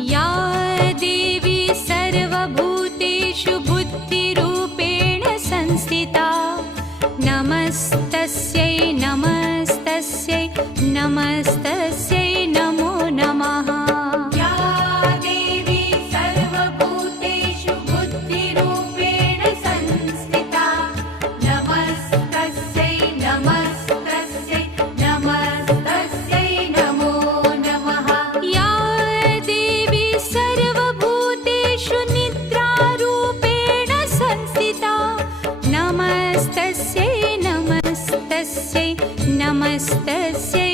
या देवी सर्वभूतेषु बुद्धिरूपेण संस्थिता नमस्तस्यै नमस्तस्यै नमस्तस्यै नमो नमः। या देवी सर्वभूतेषु बुद्धिरूपेण संस्थिता नमस्तस्यै नमस्तस्यै नमस्तस्यै नमो नमः। या देवी सर्वभूतेषु निद्रारूपेण संस्थिता नमस्तस्यै नमस्तस्यै नमस्तस्यै